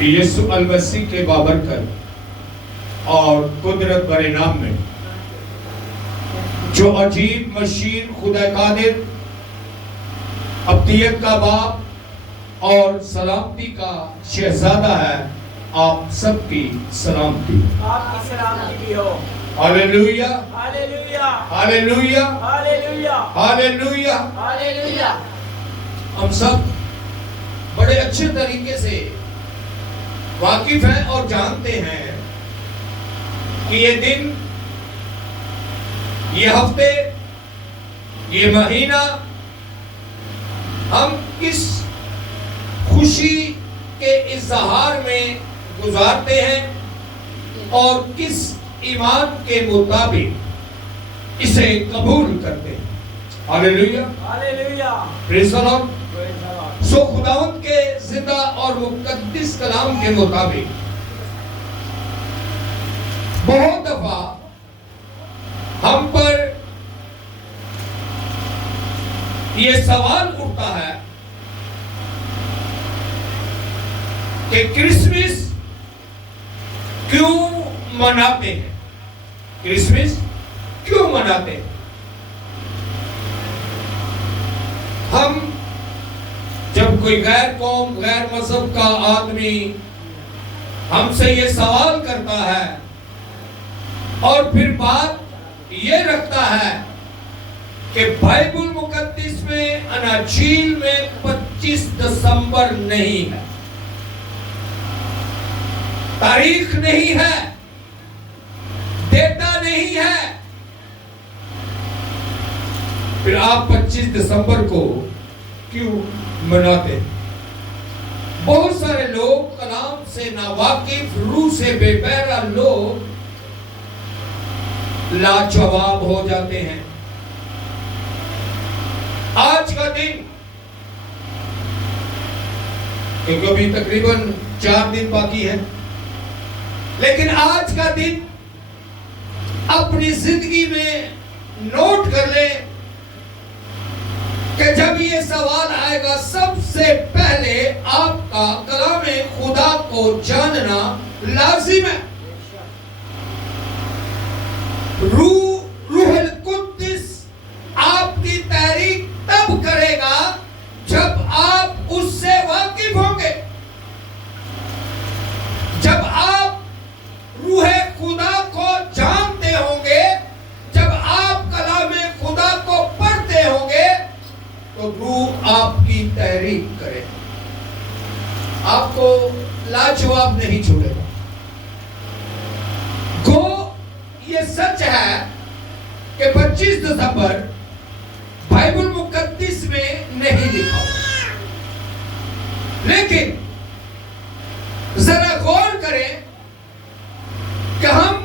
یسوع المسیح کے بابرکت اور قدرت برے نام میں جو عجیب مشیر خدا قادر ابدیت کا باپ اور سلامتی کا شہزادہ ہے، آپ سب کی سلامتی، آپ کی سلامتی بھی ہو۔ ہاللیلویہ ہاللیلویہ ہاللیلویہ ہاللیلویہ ہاللیلویہ۔ ہاللیلویہ۔ ہم سب بڑے اچھے طریقے سے واقف ہیں اور جانتے ہیں کہ یہ دن، یہ ہفتے، یہ مہینہ ہم کس خوشی کے اظہار میں گزارتے ہیں اور کس ایمان کے مطابق اسے قبول کرتے ہیں۔ ہاللیلویہ ہاللیلویہ۔ پریز دی لارڈ۔ سو خداوند کے زندہ اور مقدس کلام کے مطابق بہت دفعہ ہم پر یہ سوال اٹھتا ہے کہ کرسمس کیوں مناتے ہیں؟ کرسمس کیوں مناتے ہیں؟ ہم جب کوئی غیر قوم، غیر مذہب کا آدمی ہم سے یہ سوال کرتا ہے اور پھر بات یہ رکھتا ہے کہ بائبل مقدس میں، اناجیل میں 25 دسمبر نہیں ہے، تاریخ نہیں ہے، ڈیٹا نہیں ہے، پھر آپ 25 دسمبر کو کیوں مناتے؟ بہت سارے لوگ کلام سے ناواقف، روح سے بے بہرہ لوگ لاجواب ہو جاتے ہیں۔ آج کا دن، کیونکہ ابھی تقریباً 4 دن باقی ہے، لیکن آج کا دن اپنی زندگی میں نوٹ کر لیں کہ جب یہ سوال آئے گا، سب سے پہلے آپ کا کلام خدا کو جاننا لازم ہے۔ روح القدس آپ کی تحریک تب کرے گا جب آپ اس سے واقف ہوں گے، جب آپ روح خدا کو جانتے ہوں گے، جب آپ کلام خدا کو پڑھتے ہوں گے تو روح آپ کی تحریک کرے، آپ کو لاجواب نہیں چھوڑے گا۔ گو یہ سچ ہے کہ 25 دسمبر بائبل مقدس میں نہیں لکھا ہوا، لیکن ذرا غور کریں کہ ہم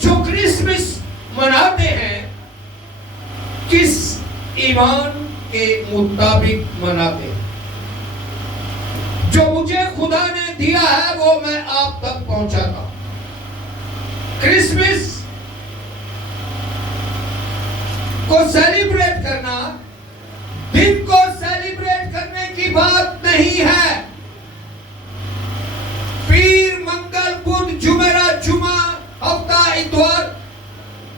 جو کرسمس مناتے ہیں کس ایمان کے مطابق مناتے ہیں۔ جو مجھے خدا نے دیا ہے وہ میں آپ تک پہنچاتا ہوں۔ کرسمس کو سیلیبریٹ کرنا دن کو سیلیبریٹ کرنے کی بات نہیں ہے، پیر، منگل، بدھ، جمعرات، جمعہ، ہفتہ، اتوار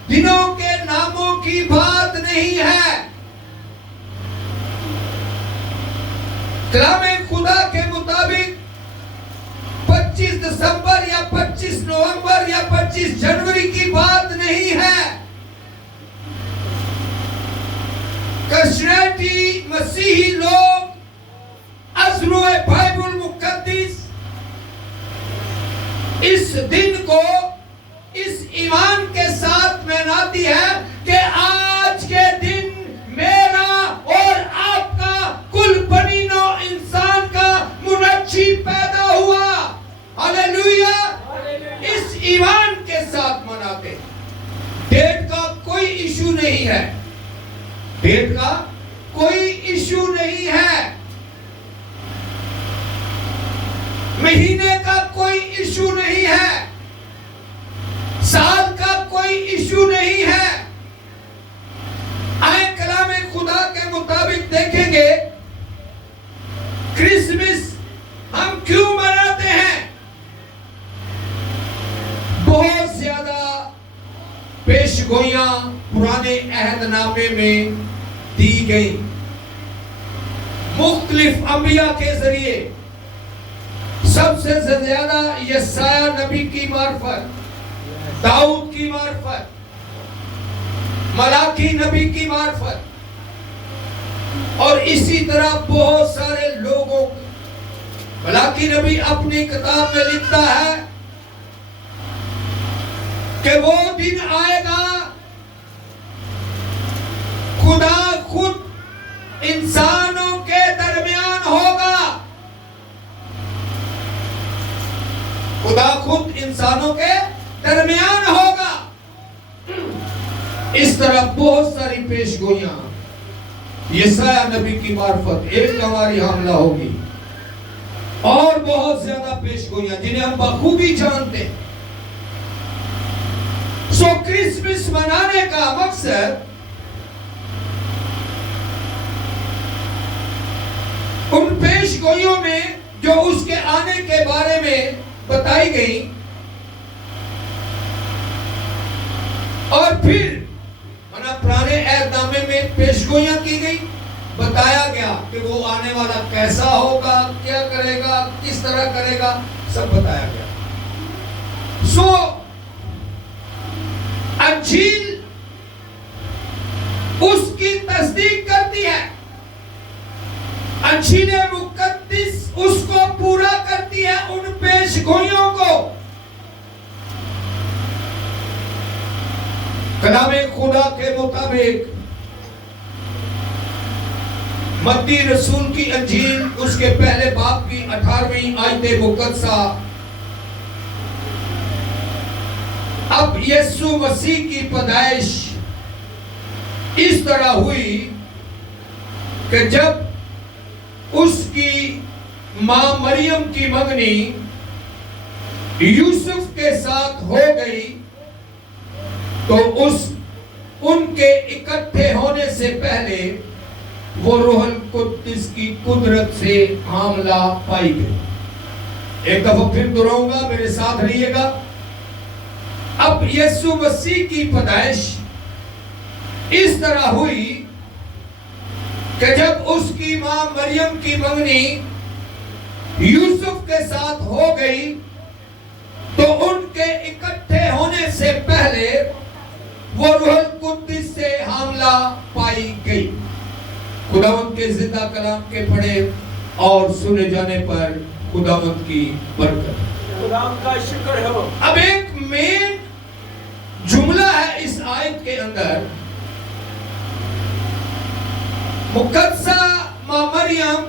دنوں کے ناموں کی بات نہیں ہے۔ کلام خدا کے مطابق 25 دسمبر یا 25 نومبر یا 25 جنوری کی بات نہیں ہے۔ کرسچینٹی، مسیحی لوگ از روح بائبل مقدس اس دن کو اس ایمان کے ساتھ مناتی ہے کہ آج کے دن میرا اور آپ کا کل بنی نوع انسان کا منجی پیدا ہوا۔ ہاللیلویہ۔ اس ایمان کے ساتھ مناتے، ڈیٹ کا کوئی ایشو نہیں ہے، ڈیٹ کا کوئی ایشو نہیں ہے، مہینے کا کوئی ایشو نہیں ہے، سال کا کوئی ایشو نہیں ہے۔ آئے کلام خدا کے مطابق دیکھیں گے کرسمس ہم کیوں مناتے ہیں۔ گوئیاں پرانے عہد نامے میں دی گئی مختلف انبیاء کے ذریعے. سب سے زیادہ یسایہ نبی کی معرفت، داؤد کی معرفت، ملاکی نبی کی معرفت، اور اسی طرح بہت سارے لوگوں. ملاکی نبی اپنی کتاب میں لکھتا ہے کہ وہ دن آئے گا خدا خود انسانوں کے درمیان ہوگا. خدا خود انسانوں کے درمیان ہوگا. اس طرح بہت ساری پیش گوئیاں یسایہ نبی کی معرفت، ایک ہماری حاملہ ہوگی، اور بہت زیادہ پیش گوئیاں جنہیں ہم بخوبی جانتے ہیں. سو کرسمس منانے کا مقصد ان پیش گوئیوں میں جو اس کے آنے کے بارے میں بتائی گئی، اور پھر پرانے عہد نامے میں پیش گوئیاں کی گئی، بتایا گیا کہ وہ آنے والا کیسا ہوگا، کیا کرے گا، کس طرح کرے گا، سب بتایا گیا. سو انجیل اس کی تصدیق کرتی ہے، انجیل مقدس اس کو پورا کرتی ہے ان پیش گوئیوں کو. کلام خدا کے مطابق متی رسول کی انجیل اس کے پہلے باب کی 18ویں آیت مقدسہ، اب یسوع مسیح کی پیدائش اس طرح ہوئی کہ جب اس کی ماں مریم کی منگنی یوسف کے ساتھ ہو گئی تو ان کے اکٹھے ہونے سے پہلے وہ روح القدس کی قدرت سے حاملہ پائی گئی. ایک دفعہ پھر دہراؤں گا، میرے ساتھ رہیے گا. اب یسوع مسیح کی پیدائش اس طرح ہوئی کہ جب اس کی ماں مریم کی منگنی یوسف کے ساتھ ہو گئی تو ان کے اکٹھے ہونے سے پہلے وہ روح القدس سے حاملہ پائی گئی. خداوند کے زندہ کلام کے پڑھے اور سنے جانے پر خداوند کی برکت. خداوند کا شکر ہو. اب ایک مین جملہ ہے اس آیت کے اندر، مقدسہ ماں مریم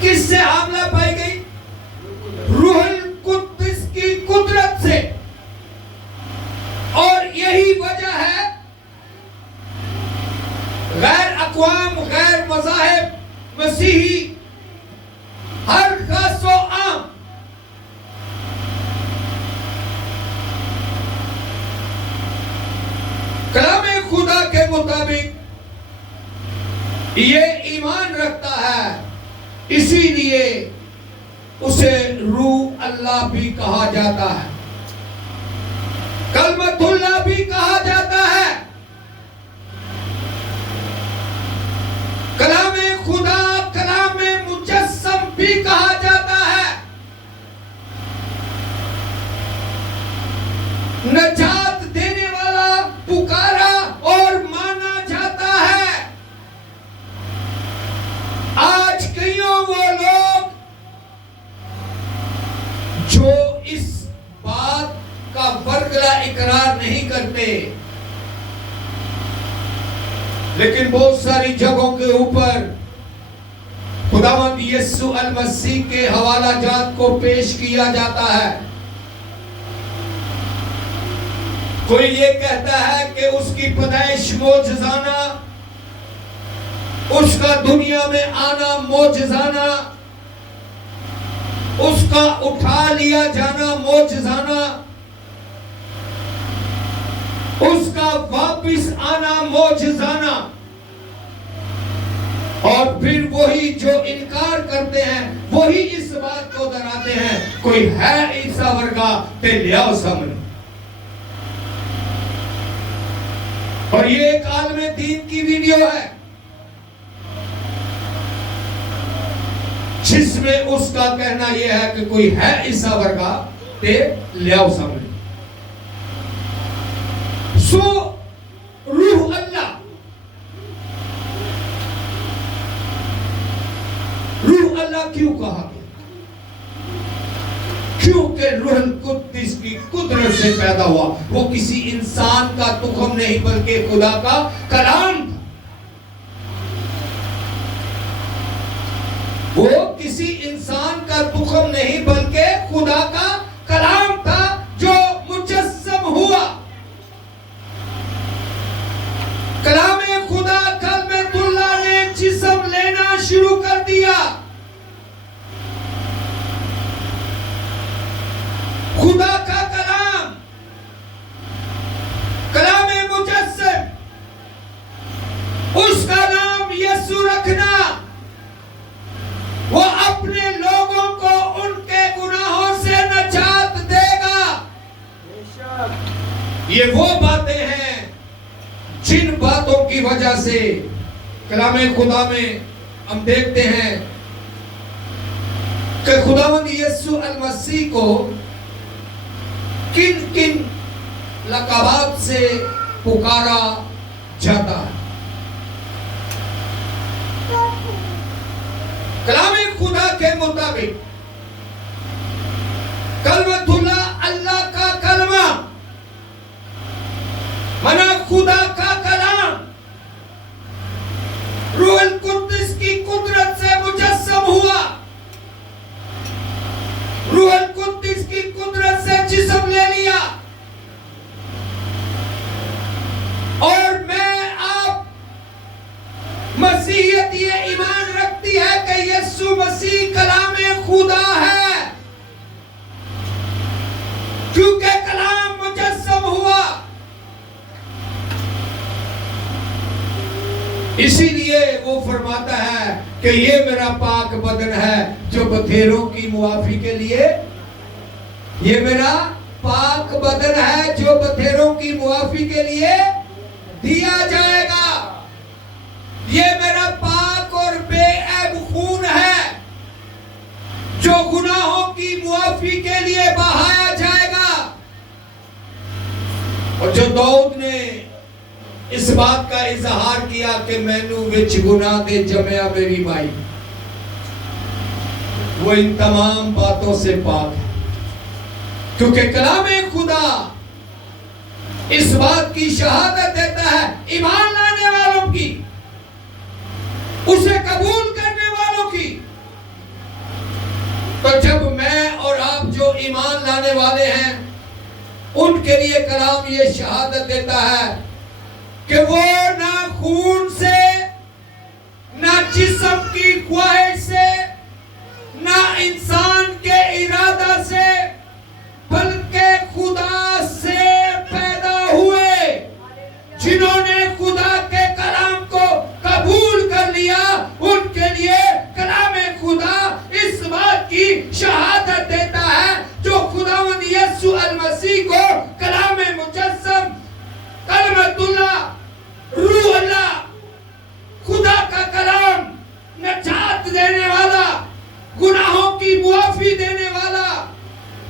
کس سے حاملہ پائی گئی؟ روح القدس کی قدرت سے. اور یہی وجہ ہے غیر اقوام، غیر مذاہب، مسیحی، ہر خاص و عام کلام خدا کے مطابق یہ ایمان رکھتا ہے، اسی لیے اسے روح اللہ بھی کہا جاتا ہے، کلمت اللہ بھی کہا جاتا ہے. کلام خدا کلام مجسم بھی کہا جاتا ہے. نجات دینے والا پکارا اور مانا جاتا ہے. آج کئیوں وہ لوگ جو اس بات کا برگلا اقرار نہیں کرتے، لیکن بہت ساری جگہوں کے اوپر خداوند یسوع المسیح کے حوالہ جات کو پیش کیا جاتا ہے. کوئی یہ کہتا ہے کہ اس کی پیدائش معجزانہ، اس کا دنیا میں آنا معجزانہ، اس کا اٹھا لیا جانا معجزانہ، اس کا واپس آنا معجزانہ. اور پھر وہی جو انکار کرتے ہیں وہی اس بات کو دہراتے ہیں کوئی ہے عیسیٰ ورگا تے لیاؤ سامنے. اور یہ ایک عالم دین کی ویڈیو ہے جس میں اس کا کہنا یہ ہے کہ کوئی ہے عیسیٰ ورگا تے لے آؤ سامنے. سو روح اللہ کیوں کہا گیا؟ کیونکہ روح القدس کی قدرت سے پیدا ہوا. وہ کسی انسان کا تخم نہیں بلکہ خدا کا کلام تھا. وہ کسی انسان کا تخم نہیں بلکہ خدا کا کلام تھا جو مجسم ہوا. کلام خدا کلمۃ اللہ نے جسم لینا شروع کر دیا. خدا کا کلام، کلام مجسم، اس کا نام یسوع رکھنا. وہ اپنے لوگوں کو ان کے گناہوں سے نجات دے گا. یہ وہ باتیں ہیں جن باتوں کی وجہ سے کلام خدا میں ہم دیکھتے ہیں کہ خداوند یسوع المسیح کو کن کن لقبات سے پکارا جاتا ہے. کلام خدا کے مطابق کلمۃ اللہ، اللہ کا کلمہ، منا خدا کا کلام، روح القدس کی قدرت سے مجسم ہوا. روح القدس کی قدرت سے جسم لے لیا. اور میں آپ مسیحیت یہ ایمان رکھتی ہے کہ یسوع مسیح کلام خدا ہے کیونکہ کلام مجسم ہوا. اسی لیے وہ فرماتا ہے کہ یہ میرا پاک بدن ہے جو بتھیروں کی معافی کے لیے، یہ میرا پاک بدن ہے جو بتھیروں کی معافی کے لیے دیا جائے گا. یہ میرا پاک اور بے عیب خون ہے جو گناہوں کی معافی کے لیے بہایا جائے گا. اور جو داؤد نے اس بات کا اظہار کیا کہ مینوں وچ گناہ دے جمیا میری مائی، وہ ان تمام باتوں سے پاک ہے کیونکہ کلام خدا اس بات کی شہادت دیتا ہے ایمان لانے والوں کی، اسے قبول کرنے والوں کی. تو جب میں اور آپ جو ایمان لانے والے ہیں ان کے لیے کلام یہ شہادت دیتا ہے کہ وہ نہ خون سے، نہ جسم کی خواہش سے، نہ انسان کے ارادہ سے، بلکہ خدا سے پیدا ہوئے. جنہوں نے خدا کے کلام کو قبول کر لیا ان کے لیے کلام خدا اس بات کی شہادت دیتا ہے جو خداوند یسوع المسیح کو کلام مجسم، کلمۃ اللہ، روح اللہ، خدا کا کلام، نجات دینے والا، گناہوں کی معافی دینے والا،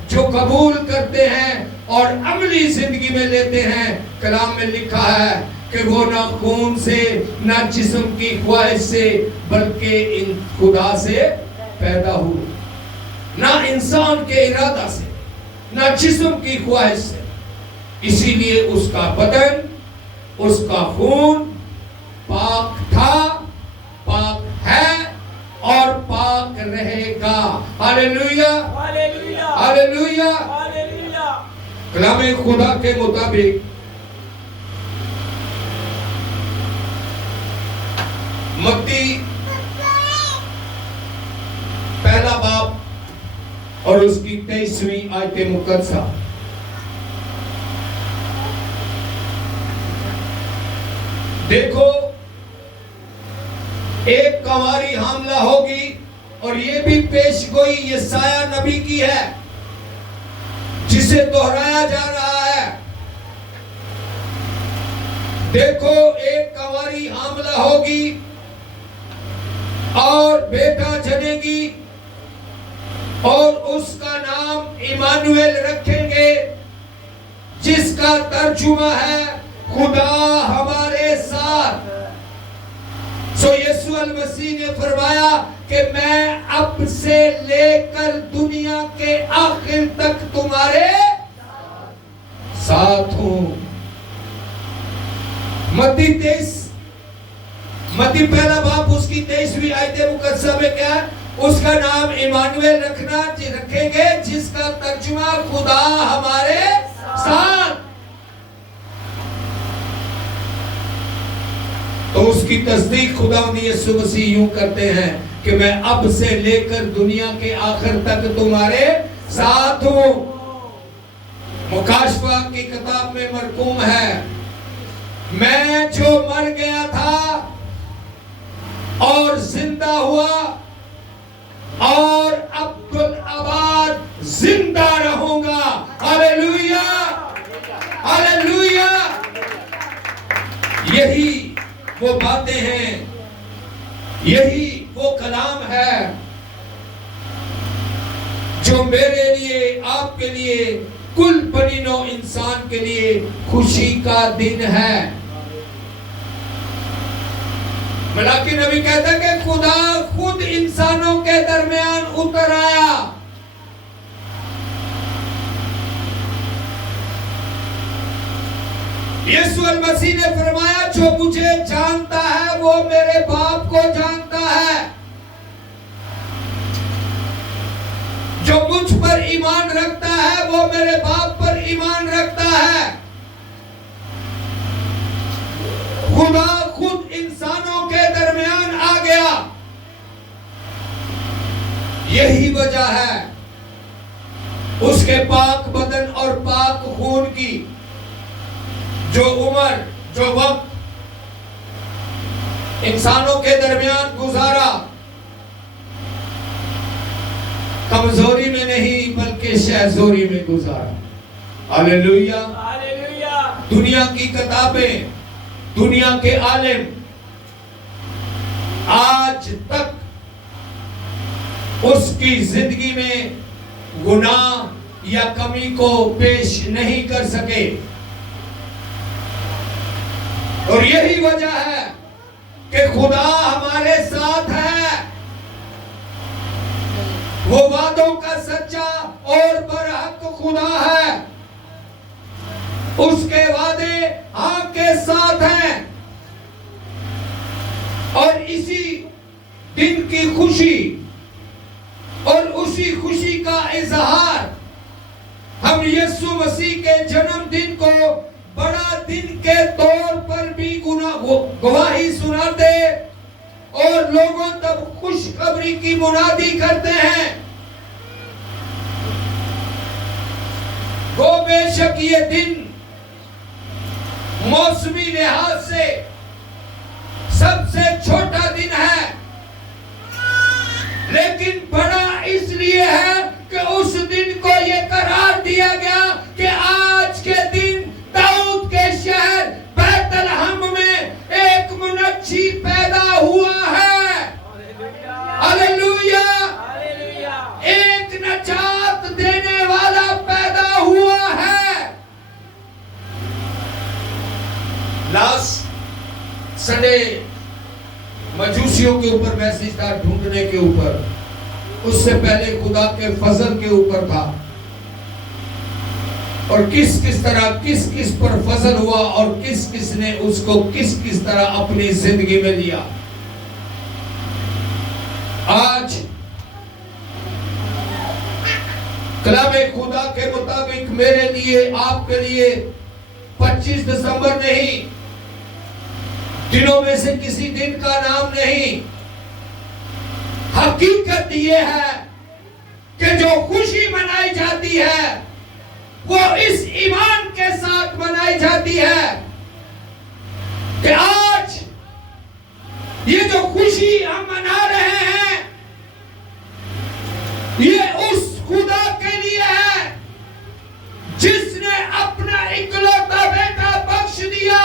جو قبول کرتے ہیں اور عملی زندگی میں لیتے ہیں. کلام میں لکھا ہے کہ وہ نہ خون سے، نہ جسم کی خواہش سے، بلکہ ان خدا سے پیدا ہوئے. نہ انسان کے ارادہ سے، نہ جسم کی خواہش سے. اسی لیے اس کا بدن، اس کا خون پاک تھا، پاک ہے اور پاک رہے گا. ہاللیلویا، ہاللیلویا، ہاللیلویا. ہاللیلویا. کلام خدا کے مطابق متی پہلا باب اور اس کی 23ویں آیت مقدسہ، دیکھو ایک کنواری حاملہ ہوگی، اور یہ بھی پیش گوئی یسایہ نبی کی ہے جسے دہرایا جا رہا ہے. دیکھو ایک کنواری حاملہ ہوگی اور بیٹا جنے گی اور اس کا نام ایمانویل رکھیں گے، جس کا ترجمہ ہے خدا ہمارے ساتھ۔ سو یسوع المسیح نے فرمایا کہ میں اب سے لے کر دنیا کے آخر تک تمہارے ساتھ ہوں۔ متی پہلا باب اس کی 23ویں آیت مقدسہ میں کیا ہے؟ اس کا نام ایمانویل رکھیں گے، جس کا ترجمہ خدا ہمارے ساتھ۔ تو اس کی تصدیق خداوند یسوع مسیح یوں کرتے ہیں کہ میں اب سے لے کر دنیا کے آخر تک تمہارے ساتھ ہوں۔ مکاشفہ کی کتاب میں مرقوم ہے، میں جو مر گیا تھا اور زندہ ہوا اور عبدالآباد زندہ رہوں گا۔ ہاللیلویا، ہاللیلویا۔ یہی وہ باتیں ہیں، یہی وہ کلام ہے جو میرے لیے، آپ کے لیے، کل بنی نوع انسان کے لیے خوشی کا دن ہے۔ ملاکی نبی کہتا ہے کہ خدا خود انسانوں کے درمیان اتر آیا۔ یسوع المسیح نے فرمایا جو مجھے جانتا ہے وہ میرے باپ کو جانتا ہے، جو مجھ پر ایمان رکھتا ہے وہ میرے باپ پر ایمان رکھتا ہے۔ خدا خود انسانوں کے درمیان آ گیا۔ یہی وجہ ہے اس کے پاک بدن اور پاک خون کی، جو عمر، جو وقت انسانوں کے درمیان گزارا، کمزوری میں نہیں بلکہ شہزوری میں گزارا۔ ہاللیلویا، ہاللیلویا۔ دنیا کی کتابیں، دنیا کے عالم آج تک اس کی زندگی میں گناہ یا کمی کو پیش نہیں کر سکے، اور یہی وجہ ہے کہ خدا ہمارے ساتھ ہے۔ وہ وعدوں کا سچا اور برحق خدا ہے، اس کے وعدے ہاں کے ساتھ ہیں، اور اسی دن کی خوشی اور اسی خوشی کا اظہار ہم یسوع مسیح کے جنم دن کو بڑا دن کے طور پر بھی گواہی سناتے اور لوگوں تک خوشخبری کی منادی کرتے ہیں۔ وہ بے شک یہ دن موسمی لحاظ سے سب سے چھوٹا دن ہے، لیکن بڑا اس لیے ہے کہ اس دن کو یہ قرار دیا گیا کہ آج کے دن داؤد کے شہر بیت لحم میں ایک منجی پیدا ہوا ہے۔ ہاللیلویا، ایک نجات دینے والا پیدا ہوا ہے۔ لاسٹ سنڈے مجوسیوں کے اوپر میسج تھا، ڈھونڈنے کے اوپر، اس سے پہلے خدا کے فضل کے اوپر تھا، اور کس طرح کس پر فضل ہوا اور کس نے اس کو کس طرح اپنی زندگی میں لیا۔ آج کلام خدا کے مطابق میرے لیے، آپ کے لیے 25 دسمبر نہیں، دنوں میں سے کسی دن کا نام نہیں، حقیقت یہ ہے کہ جو خوشی منائی جاتی ہے وہ اس ایمان کے ساتھ منائی جاتی ہے کہ آج یہ جو خوشی ہم منا رہے ہیں یہ اس خدا کے لیے ہے جس نے اپنا اکلوتا بیٹا بخش دیا